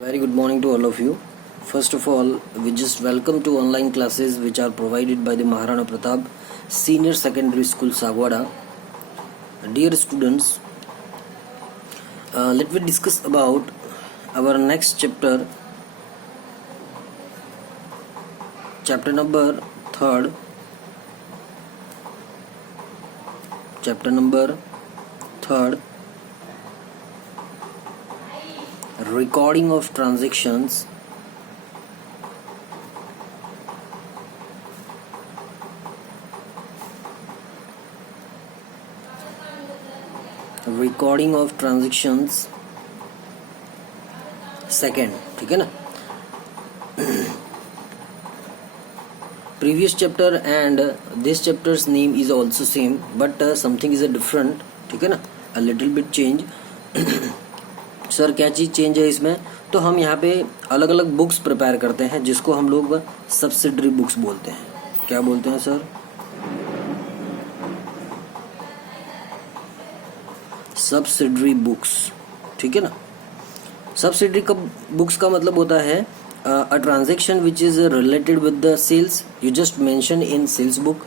Very good morning to all of you. First of all, we just welcome to online classes which are provided by the Maharana Pratap Senior Secondary School Sagwada. Dear students, let me discuss about our next chapter, chapter number 3rd. Chapter number 3rd, recording of transactions. Recording of transactions second, ठीक है ना. Previous chapter and this chapter's name is also same, but something is a different, ठीक है ना, a little bit change. Sir क्या चीज़ change है इसमें? तो हम यहाँ पे अलग अलग बुक्स प्रिपेयर करते हैं जिसको हम लोग सब्सिडरी बुक्स बोलते हैं. क्या बोलते हैं सर? सब्सिडरी बुक्स, ठीक है ना. सब्सिडरी का बुक्स का मतलब होता है a transaction which is related with the sales you just mention in sales book.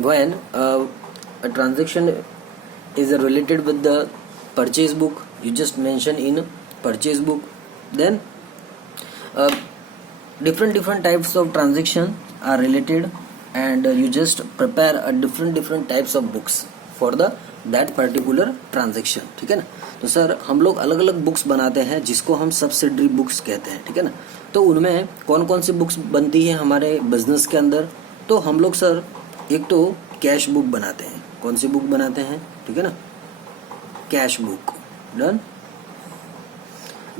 When a transaction is related with the purchase book, you just mention in purchase book. Then different types of transaction are related and you just prepare a different types of books for the that particular transaction, ठीक है ना. तो sir हम लोग अलग अलग books बनाते हैं जिसको हम सब्सिडरी बुक्स कहते हैं, ठीक है ना. तो उनमें कौन कौन सी बुक्स बनती है हमारे बिजनेस के अंदर? तो हम लोग सर एक तो कैश बुक बनाते हैं. कौन सी बुक बनाते हैं? ठीक है ना, कैश बुक. डन.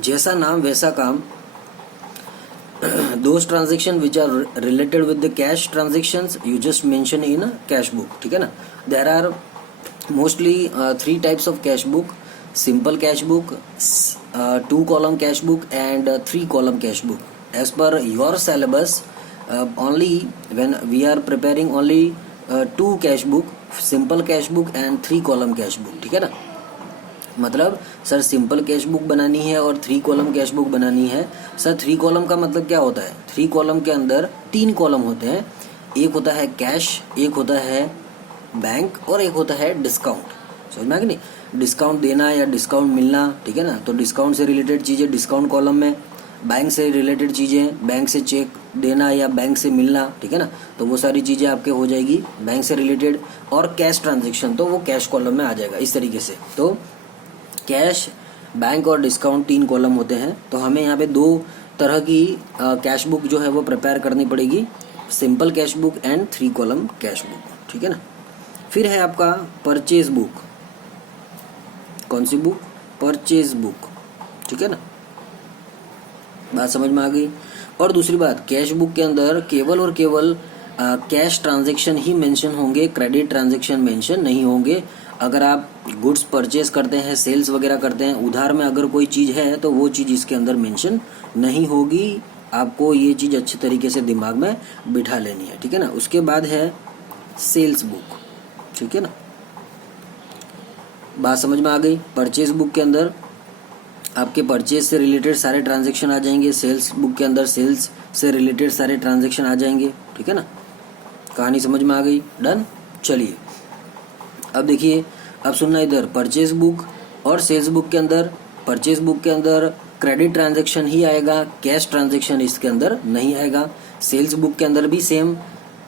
जैसा नाम वैसा काम. Those transaction which are related with the cash transactions you just mention in cash book, ठीक है ना. There are mostly 3 types of cash book: simple cash book, 2 column cash book and 3 column cash book. As per your syllabus only when we are preparing only 2 cash book, simple cash book and 3 column cash book, ठीक है ना. मतलब sir simple cash book बनानी है और 3 column cash book बनानी है. Sir 3 column का मतलब क्या होता है? 3 column के अंदर 3 column होते हैं. एक होता है कैश, एक होता है बैंक और एक होता है डिस्काउंट. समझ में आ गया नहीं? डिस्काउंट देना या डिस्काउंट मिलना, ठीक है ना. तो डिस्काउंट से रिलेटेड चीजें डिस्काउंट कॉलम में, बैंक से रिलेटेड चीजें बैंक से चेक देना या बैंक से मिलना, ठीक है ना. तो वो सारी चीजें आपके हो जाएगी बैंक से रिलेटेड. और कैश ट्रांजेक्शन तो वो कैश कॉलम में आ जाएगा इस तरीके से. तो कैश, बैंक और डिस्काउंट 3 कॉलम होते हैं. तो हमें यहाँ पे 2 तरह की कैश बुक जो है वो प्रिपेयर करनी पड़ेगी, simple cash book and 3 column cash book, ठीक है ना. फिर है आपका परचेज बुक. कौन सी बुक? परचेज बुक, ठीक है ना. बात समझ में आ गई. और दूसरी बात, कैश बुक के अंदर केवल और केवल कैश ट्रांजैक्शन ही मेंशन होंगे, क्रेडिट ट्रांजैक्शन मेंशन नहीं होंगे. अगर आप गुड्स परचेज करते हैं, सेल्स वगैरह करते हैं, उधार में अगर कोई चीज है तो वो चीज इसके अंदर मेंशन नहीं होगी. आपको ये चीज अच्छे तरीके से दिमाग में बिठा लेनी है, ठीक है ना. उसके बाद है सेल्स बुक, ठीक है ना. बात समझ में आ गई. परचेज बुक के अंदर आपके परचेज से रिलेटेड सारे ट्रांजैक्शन आ जाएंगे, सेल्स बुक के अंदर सेल्स से रिलेटेड सारे ट्रांजैक्शन आ जाएंगे, ठीक है ना. कहानी समझ में आ गई. डन. चलिए अब देखिए, अब सुनना इधर. परचेज बुक और सेल्स बुक के अंदर, परचेज बुक के अंदर क्रेडिट ट्रांजैक्शन ही आएगा, कैश ट्रांजैक्शन इसके अंदर नहीं आएगा. सेल्स बुक के अंदर भी सेम,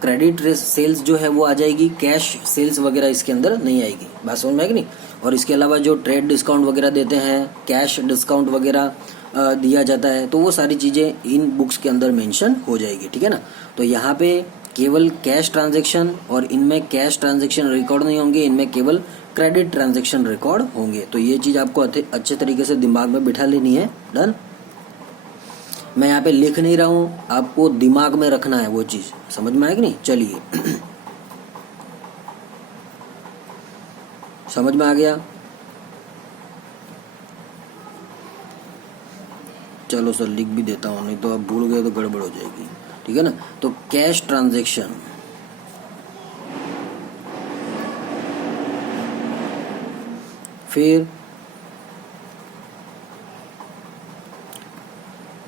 क्रेडिट सेल्स जो है वो आ जाएगी, कैश सेल्स वगैरह इसके अंदर नहीं आएगी. बात समझ में आएगी नहीं. और इसके अलावा जो ट्रेड डिस्काउंट वगैरह देते हैं, कैश डिस्काउंट वगैरह दिया जाता है, तो वो सारी चीजें इन बुक्स के अंदर मेंशन हो जाएगी, ठीक है ना. तो यहाँ पे केवल कैश ट्रांजैक्शन, और इनमें कैश ट्रांजैक्शन रिकॉर्ड नहीं होंगे, इनमें केवल क्रेडिट ट्रांजैक्शन रिकॉर्ड होंगे. तो ये चीज आपको अच्छे तरीके से दिमाग में बिठा लेनी है. डन. मैं यहाँ पे लिख नहीं रहा हूं, आपको दिमाग में रखना है वो चीज. समझ में आएगी नहीं. चलिए समझ में आ गया. चलो सर लिख भी देता हूं, नहीं तो आप भूल गए तो गड़बड़ हो जाएगी, ठीक है ना. तो कैश ट्रांजैक्शन, फिर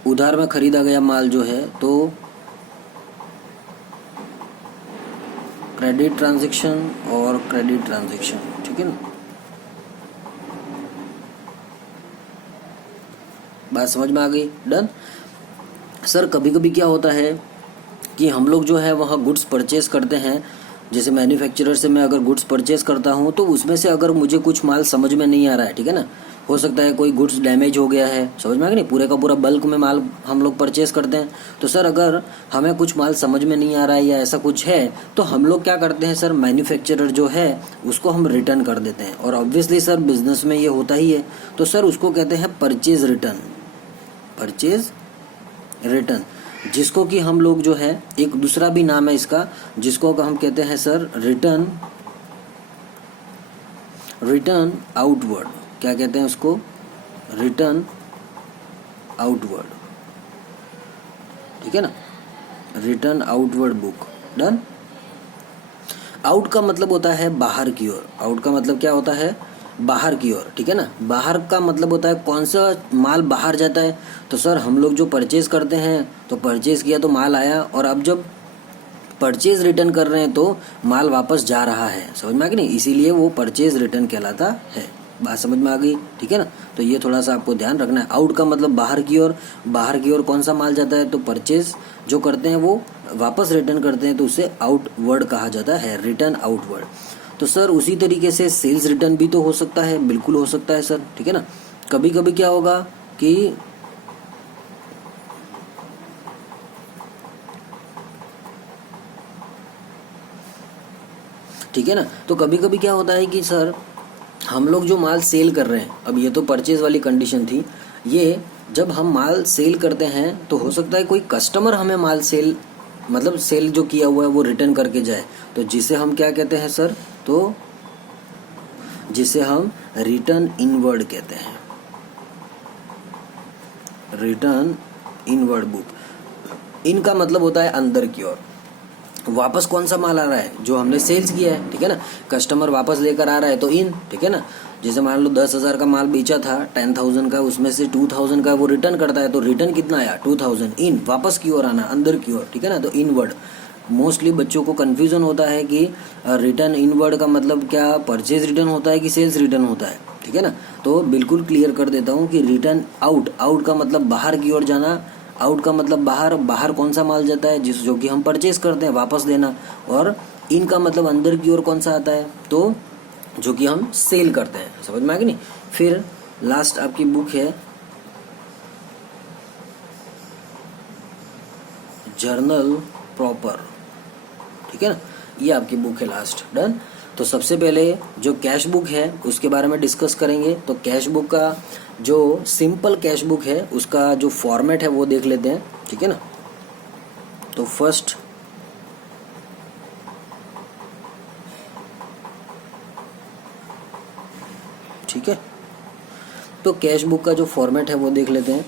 उधार में खरीदा गया माल जो है तो क्रेडिट ट्रांजैक्शन और क्रेडिट ट्रांजैक्शन, ठीक है ना। बात समझ में आ गई? डन। सर कभी कभी क्या होता है कि हम लोग जो है वह गुड्स परचेस करते हैं, जैसे मैन्युफैक्चरर से मैं अगर गुड्स परचेस करता हूँ तो उसमें से अगर मुझे कुछ माल समझ में नहीं आ रहा है, ठीक है ना, हो सकता है कोई गुड्स डैमेज हो गया है, समझ में आ गया नहीं, पूरे का पूरा बल्क में माल हम लोग परचेस करते हैं। तो सर अगर हमें कुछ माल समझ में नहीं आ रहा है या ऐसा कुछ है तो हम लोग क्या करते हैं सर, मैन्युफैक्चरर जो है उसको हम रिटर्न कर देते हैं। और ऑब्वियसली सर बिजनेस में ये होता ही है, तो सर उसको कहते हैं परचेज रिटर्न, परचेज रिटर्न, जिसको कि हम लोग जो है एक दूसरा भी नाम है इसका, जिसको हम कहते हैं सर रिटर्न, रिटर्न आउटवर्ड। क्या कहते हैं उसको? रिटर्न आउटवर्ड, ठीक है ना, return outward book. Done. Out का मतलब होता है बाहर की ओर, आउट का मतलब क्या होता है? बाहर की ओर, ठीक है ना। बाहर का मतलब होता है कौन सा माल बाहर जाता है, तो सर हम लोग जो परचेज करते हैं तो परचेज किया तो माल आया, और अब जब परचेज रिटर्न कर रहे हैं तो माल वापस जा रहा है, समझ में आ गई नहीं, इसीलिए वो परचेज रिटर्न कहलाता है। बात समझ में आ गई, ठीक है ना। तो ये थोड़ा सा आपको ध्यान रखना है। आउट का मतलब बाहर की ओर, बाहर की ओर कौन सा माल जाता है, तो परचेज जो करते हैं वो वापस रिटर्न करते हैं तो उसे आउटवर्ड कहा जाता है, रिटर्न आउटवर्ड। तो सर उसी तरीके से सेल्स रिटर्न भी तो हो सकता है, बिल्कुल हो सकता है सर, ठीक है ना। कभी कभी क्या होगा कि ठीक है ना, तो कभी कभी क्या होता है कि सर हम लोग जो माल सेल कर रहे हैं, अब ये तो परचेज वाली कंडीशन थी, ये जब हम माल सेल करते हैं तो हो सकता है कोई कस्टमर हमें माल सेल मतलब सेल जो किया हुआ है वो रिटर्न करके जाए, तो जिसे हम क्या कहते हैं सर, तो जिसे हम रिटर्न इनवर्ड कहते हैं, रिटर्न इनवर्ड बुक। इनका मतलब होता है अंदर की ओर, वापस कौन सा माल आ रहा है, जो हमने सेल्स किया है, ठीक है ना, कस्टमर वापस लेकर आ रहा है तो इन, ठीक है ना। जैसे मान लो 10,000 का माल बेचा था 10,000 का, उसमें से 2,000 का वो रिटर्न करता है तो रिटर्न कितना आया 2,000, इन वापस की ओर आना, अंदर की ओर, ठीक है ना। तो इनवर्ड मोस्टली बच्चों को कंफ्यूजन होता है कि रिटर्न इनवर्ड का मतलब क्या परचेज रिटर्न होता है कि सेल्स रिटर्न होता है, ठीक है ना। तो बिल्कुल क्लियर कर देता हूँ कि रिटर्न आउट, आउट का मतलब बाहर की ओर जाना, आउट का मतलब बाहर, बाहर कौन सा माल जाता है जिस जो कि हम परचेज करते हैं वापस देना, और इन का मतलब अंदर की ओर कौन सा आता है, तो जो कि हम सेल करते हैं, समझ में आ गई नहीं। फिर लास्ट आपकी बुक है जर्नल प्रॉपर, ठीक है ना, ये आपकी बुक है लास्ट। डन। तो सबसे पहले जो कैश बुक है उसके बारे में डिस्कस करेंगे। तो कैश बुक का जो सिंपल कैश बुक है उसका जो फॉर्मेट है वो देख लेते हैं, ठीक है ना। तो फर्स्ट ठीक है, तो कैश बुक का जो फॉर्मेट है वो देख लेते हैं।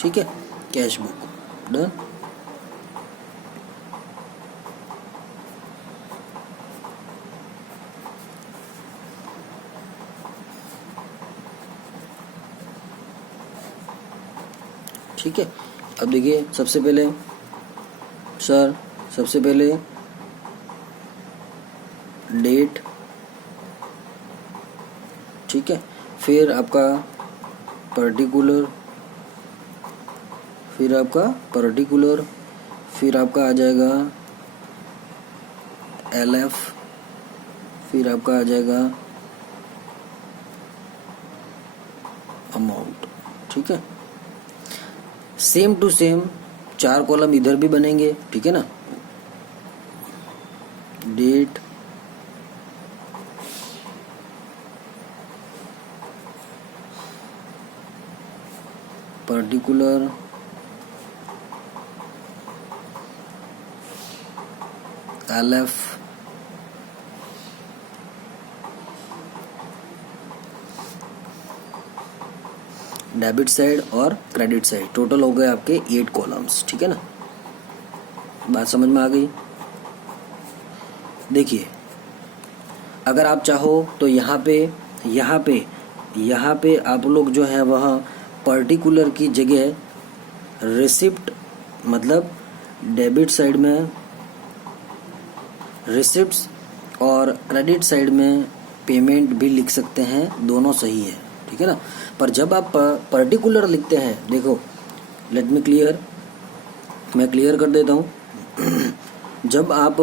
ठीक है, कैश बुक। डन। ठीक है, अब देखिए सबसे पहले सर, सबसे पहले डेट, ठीक है, फिर आपका पर्टिकुलर, फिर आपका पर्टिकुलर, फिर आपका आ जाएगा LF, फिर आपका आ जाएगा अमाउंट, ठीक है। सेम टू सेम 4 कॉलम इधर भी बनेंगे, ठीक है ना। Date, particular, LF, debit side और क्रेडिट साइड, टोटल हो गए आपके 8 कॉलम्स, ठीक है ना। बात समझ में आ गई? देखिए, अगर आप चाहो तो यहाँ पे आप लोग जो है वह पर्टिकुलर की जगह रिसिप्ट, मतलब डेबिट साइड में रिसिप्ट्स और क्रेडिट साइड में पेमेंट भी लिख सकते हैं, दोनों सही है, ठीक है ना। पर जब आप पर्टिकुलर लिखते हैं, देखो लेट मी क्लियर, मैं क्लियर कर देता हूँ। जब आप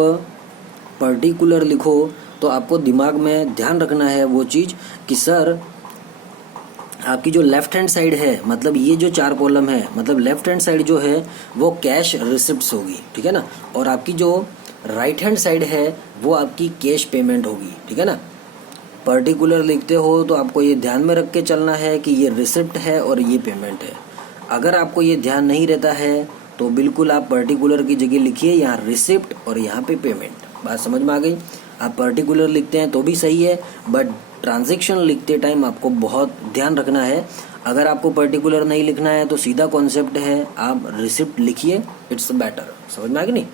पर्टिकुलर लिखो तो आपको दिमाग में ध्यान रखना है वो चीज़ कि सर आपकी जो लेफ्ट हैंड साइड है, मतलब ये जो 4 कॉलम है, मतलब लेफ्ट हैंड साइड जो है वो कैश रिसिप्ट्स होगी, ठीक है ना। और आपकी जो राइट हैंड साइड है वो आपकी कैश पेमेंट होगी, ठीक है ना। पर्टिकुलर लिखते हो तो आपको ये ध्यान में रख के चलना है कि ये रिसिप्ट है और ये पेमेंट है। अगर आपको ये ध्यान नहीं रहता है तो बिल्कुल आप पर्टिकुलर की जगह लिखिए यहाँ रिसिप्ट और यहाँ पे पेमेंट। बात समझ में आ गई। आप पर्टिकुलर लिखते हैं तो भी सही है, बट ट्रांजैक्शन लिखते टाइम आपको बहुत ध्यान रखना है। अगर आपको पर्टिकुलर नहीं लिखना है तो सीधा कॉन्सेप्ट है, आप रिसिप्ट लिखिए, इट्स बेटर। समझ में आ गई नहीं।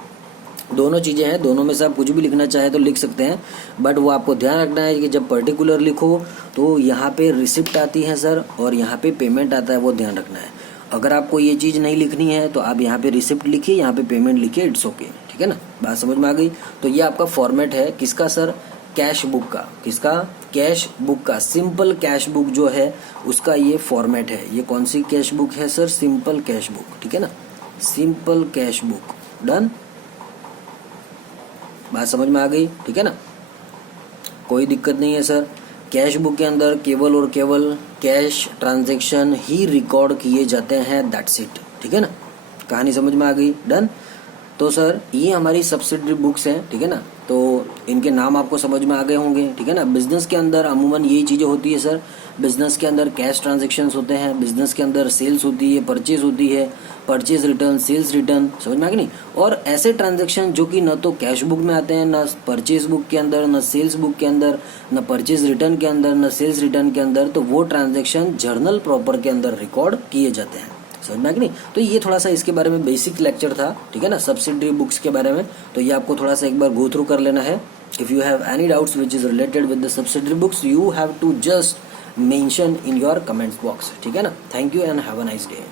दोनों चीज़ें हैं, दोनों में से आप कुछ भी लिखना चाहे तो लिख सकते हैं, बट वो आपको ध्यान रखना है कि जब पर्टिकुलर लिखो तो यहाँ पे रिसिप्ट आती है सर और यहाँ पे पेमेंट आता है, वो ध्यान रखना है। अगर आपको ये चीज़ नहीं लिखनी है तो आप यहाँ पे रिसिप्ट लिखिए, यहाँ पे पेमेंट लिखिए, इट्स ओके, ठीक है ना। बात समझ में आ गई। तो ये आपका फॉर्मेट है किसका सर, कैश बुक का। किसका, कैश बुक का। सिंपल कैश बुक जो है उसका ये फॉर्मेट है। ये कौन सी कैश बुक है सर, सिंपल कैश बुक, ठीक है ना, सिंपल कैश बुक। डन, बात समझ में आ गई, ठीक है ना। कोई दिक्कत नहीं है सर। कैश बुक के अंदर केवल और केवल कैश ट्रांजैक्शन ही रिकॉर्ड किए जाते हैं, दैट्स इट, ठीक है ना। कहानी समझ में आ गई। डन। तो सर ये हमारी सब्सिडरी बुक्स हैं, ठीक है ना। तो इनके नाम आपको समझ में आ गए होंगे, ठीक है ना। बिजनेस के अंदर अमूमन यही चीज़ें होती है सर। बिजनेस के अंदर कैश ट्रांजैक्शंस होते हैं, बिजनेस के अंदर सेल्स होती है, परचेज होती है, परचेज रिटर्न, सेल्स रिटर्न। समझ में आ गई नहीं। और ऐसे ट्रांजैक्शन जो कि न तो कैश बुक में आते हैं, न परचेज बुक के अंदर, न सेल्स बुक के अंदर, न परचेज रिटर्न के अंदर, न सेल्स रिटर्न के अंदर, तो वो ट्रांजैक्शन जर्नल प्रॉपर के अंदर रिकॉर्ड किए जाते हैं। समझ में आ गई नहीं। तो ये थोड़ा सा इसके बारे में बेसिक लेक्चर था, ठीक है ना, सब्सिडरी बुक्स के बारे में। तो ये आपको थोड़ा सा एक बार गो थ्रू कर लेना है। If you have any doubts which is related with the subsidiary books, you have to just mention in your comments box, ठीक है ना। Thank you and have a nice day.